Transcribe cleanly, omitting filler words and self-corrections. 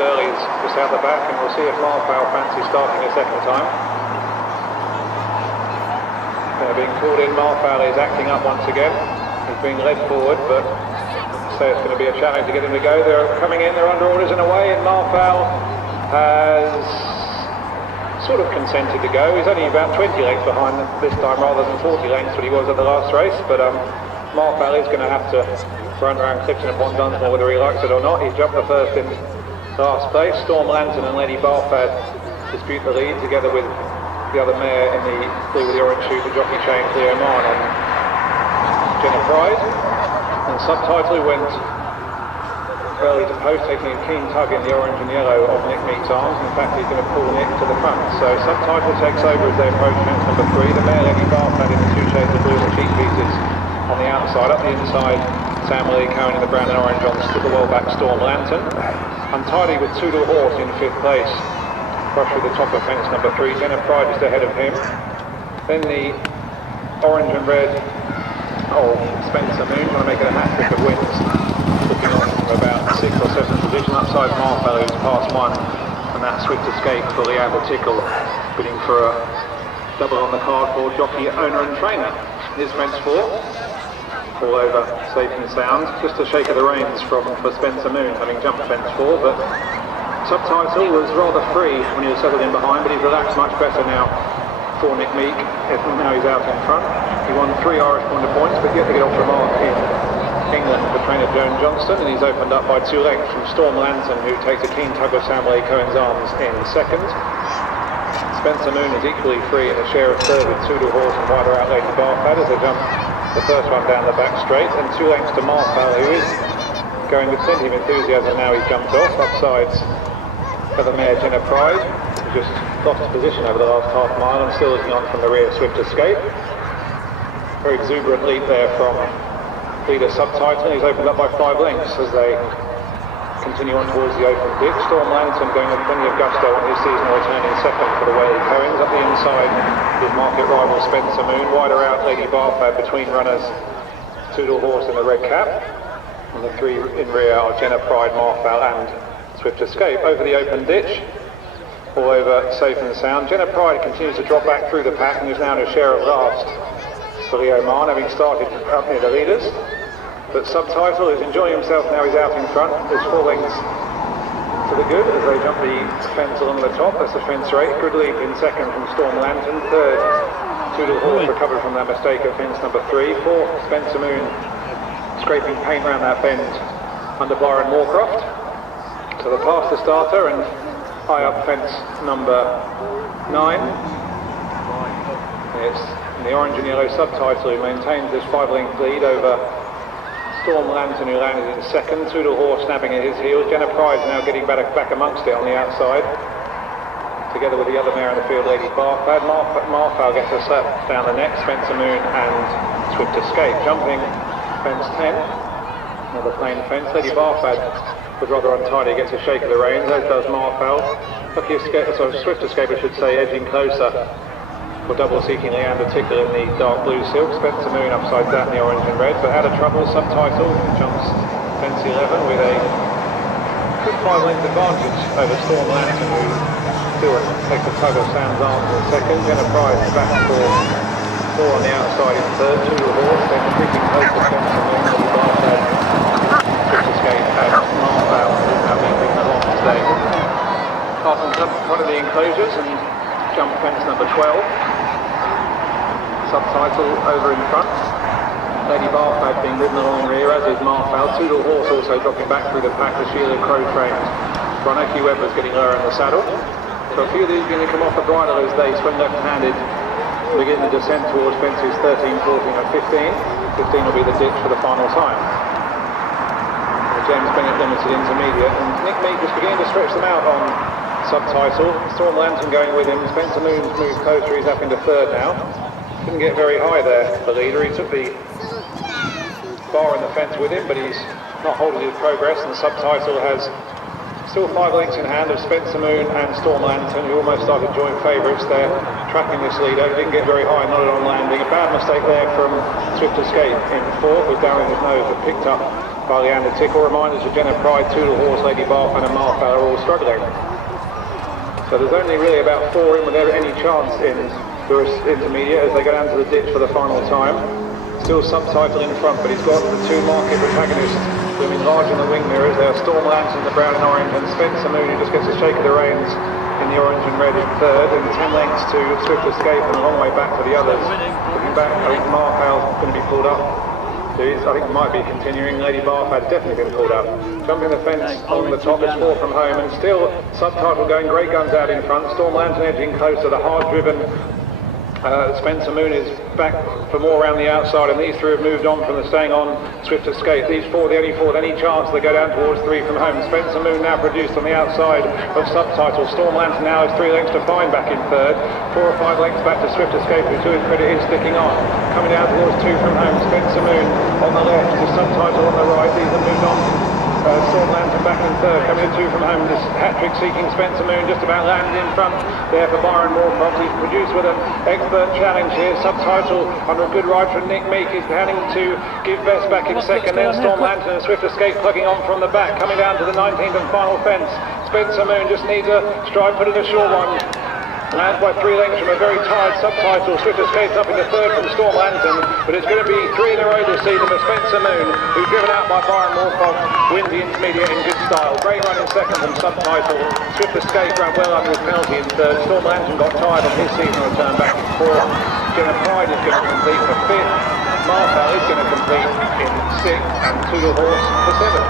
early is just out the back, and we'll see if Marfal fancies starting a second time. They're being called in. Marfal is acting up once again. He's being led forward, but so it's going to be a challenge to get him to go. They're coming in, they're under orders in a way, and Marfal has sort of consented to go. He's only about 20 lengths behind this time rather than 40 lengths what he was at the last race, but Marfal is going to have to run around Clifton upon Dunsmore whether he likes it or not. He's jumped the first in last place. Storm Lantern and Lady Barfad dispute the lead together with the other mare in the blue with the orange shoe, the jockey chain, Cleo Mann and Jenna Pride. And Subtitle went early to post, taking a keen tug in the orange and yellow of Nick Meek's arms. In fact, he's going to pull Nick to the front. So Subtitle takes over as they approach fence number 3. The mare Lady Barfad in the two shades of blue and cheek pieces on the outside. Up the inside, Sam Lee Cohen in the brown and orange on the well-back Storm Lantern. Untidy with Toodle Horse in 5th place. Rush through the top of fence number 3. Jenna Pride just ahead of him. Then the orange and red, Spencer Moon trying to make it a hat-trick of wins. Looking on from about 6th or 7th position. Upside Marfal, who's past 1. And that Swift Escape for Leander Tickle, bidding for a double on the card for jockey, owner and trainer. Here's fence 4. All over safe and sound. Just a shake of the reins for Spencer Moon, having jumped fence 4, but Subtitle was rather free when he was settled in behind, but he's relaxed much better now for Nick Meek. Now he's out in front. He won 3 Irish Wonder points, but yet to get off the mark in England for trainer Joan Johnston, and he's opened up by 2 lengths from Storm Lantern, who takes a keen tug of Sam Lee Cohen's arms in second. Spencer Moon is equally free in a share of third with Toodle Horse and wider out Lady Barfad as they jump the first one down the back straight, and 2 lengths to Marfal, who is going with plenty of enthusiasm now he's jumped off. Upsides for the mare Jenna Pride, who just lost his position over the last half mile and still looking on from the rear Swift Escape. Very exuberant lead there from leader Subtitle. He's opened up by 5 lengths as they continue on towards the open ditch. Storm Lantern going with plenty of gusto on his seasonal return in second for the Whaley Cohens. Up the inside is market rival Spencer Moon. Wider out Lady Barfad between runners Toodle Horse in the red cap. And the 3 in rear are Jenna Pride, Marfal and Swift Escape. Over the open ditch, all over safe and sound. Jenna Pride continues to drop back through the pack and is now in a share of last for Leo Mann, having started up near the leaders. But Subtitle is enjoying himself now. He's out in front. There's 4 lengths to the good as they jump the fence along the top. That's the fence 8. Good lead in second from Storm Lantern. Third, Toodle Horse recovered from that mistake at fence number 3. 4th, Spencer Moon scraping paint around that bend under Byron Moorcroft. So the past the starter and high up fence number 9. It's the orange and yellow Subtitle who maintains this 5-length lead over Storm Lantern, who landed in second. Toodle Horse snapping at his heels. Jenna Pride now getting back amongst it on the outside, together with the other mare in the field, Lady Barfad. Marfal gets a slap down the neck. Spencer Moon and Swift Escape jumping fence 10. Another plain fence. Lady Barfad was rather untidy, gets a shake of the reins, as does Marfal. Swift Escape, I should say, edging closer for double seeking Leander Tickle in the dark blue silk. Spencer Moon upside that in the orange and red, but out of trouble. Subtitle jumps fence 11 with a good 5-length advantage over Storm Lantern, who still takes a tug of Sam's arms in second. Jenna Pride back for 4 on the outside in third. Toodle Horse then creeping close to Spencer Moon. Lady Barfad, Swift Escape and Marfal now moving along to stay. Parsons up in front of the enclosures and jump fence number 12. Subtitle over in front. Lady Barfad being ridden along rear, as is Marfal. Toodle Horse also dropping back through the pack. The Sheila Crow trained Roneki Webber's getting lower in the saddle. So a few of these are going to come off the bridle as they swing left-handed, begin the descent towards fences 13, 14 and 15. 15 will be the ditch for the final time. James Bennett limited intermediate, and Nick Meek just beginning to stretch them out on Subtitle. Storm Lantern going with him. Spencer Moon's moved closer. He's up into third now. Couldn't get very high there, the leader. He took the bar in the fence with him, but he's not holding his progress, and Subtitle has still 5 lengths in hand of Spencer Moon and Storm Lantern, who almost started joint favourites. They're tracking this leader. He didn't get very high, nodded on landing. A bad mistake there from Swift Escape in fourth, with down in his nose, but picked up by Leander Tickle. Reminders of Jenna Pride, Toodle Horse, Lady Barfan and Marfell are all struggling. So there's only really about 4 in with any chance in the intermediate as they go down to the ditch for the final time. Still Subtitle in front, but he's got the 2 market protagonists looming large in the wing mirrors. They are Storm Lantern, the brown and orange, and Spencer Moon, who just gets a shake of the reins in the orange and red in third, and 10 lengths to Swift Escape and a long way back for the others. Looking back, I think Marfell's going to be pulled up. I think it might be continuing. Lady Barfad definitely been pulled up. Jumping the fence on the top is 4 from home, and still Subtitle going great guns out in front. Storm Lantern edging close to the hard-driven Spencer Moon is back for more around the outside, and these 3 have moved on from the staying on Swift Escape. These 4, the only 4 with any chance, they go down towards 3 from home. Spencer Moon now produced on the outside of Subtitle. Storm Lantern now is 3 lengths to Fine back in third. 4 or 5 lengths back to Swift Escape, who to his credit is sticking on. Coming down towards 2 from home. Spencer Moon on the left, the Subtitle on the right. These have moved on. Storm Lantern back in third, coming to 2 from home. This hat-trick seeking Spencer Moon just about landed in front there for Byron Moorcroft. He's produced with an expert challenge here. Subtitle under a good ride from Nick Meek is handing to Give Best back in second. Then Storm Lantern and Swift Escape plugging on from the back, coming down to the 19th and final fence. Spencer Moon just needs a stride, put in a short one. Lands by 3 lengths from a very tired Subtitle. Swift Escape's up into third from Storm Lantern, but it's going to be 3 in a row this season for Spencer Moon, who's driven out by Byron Moorcroft, wins the intermediate in good style. Great run in second from Subtitle. Swift Escape ran well under his penalty in third. Storm Lantern got tired on his season return back in fourth. Jenna Pride is going to complete for 5th. Marfell is going to complete in 6th, and Toodle Horse for 7th.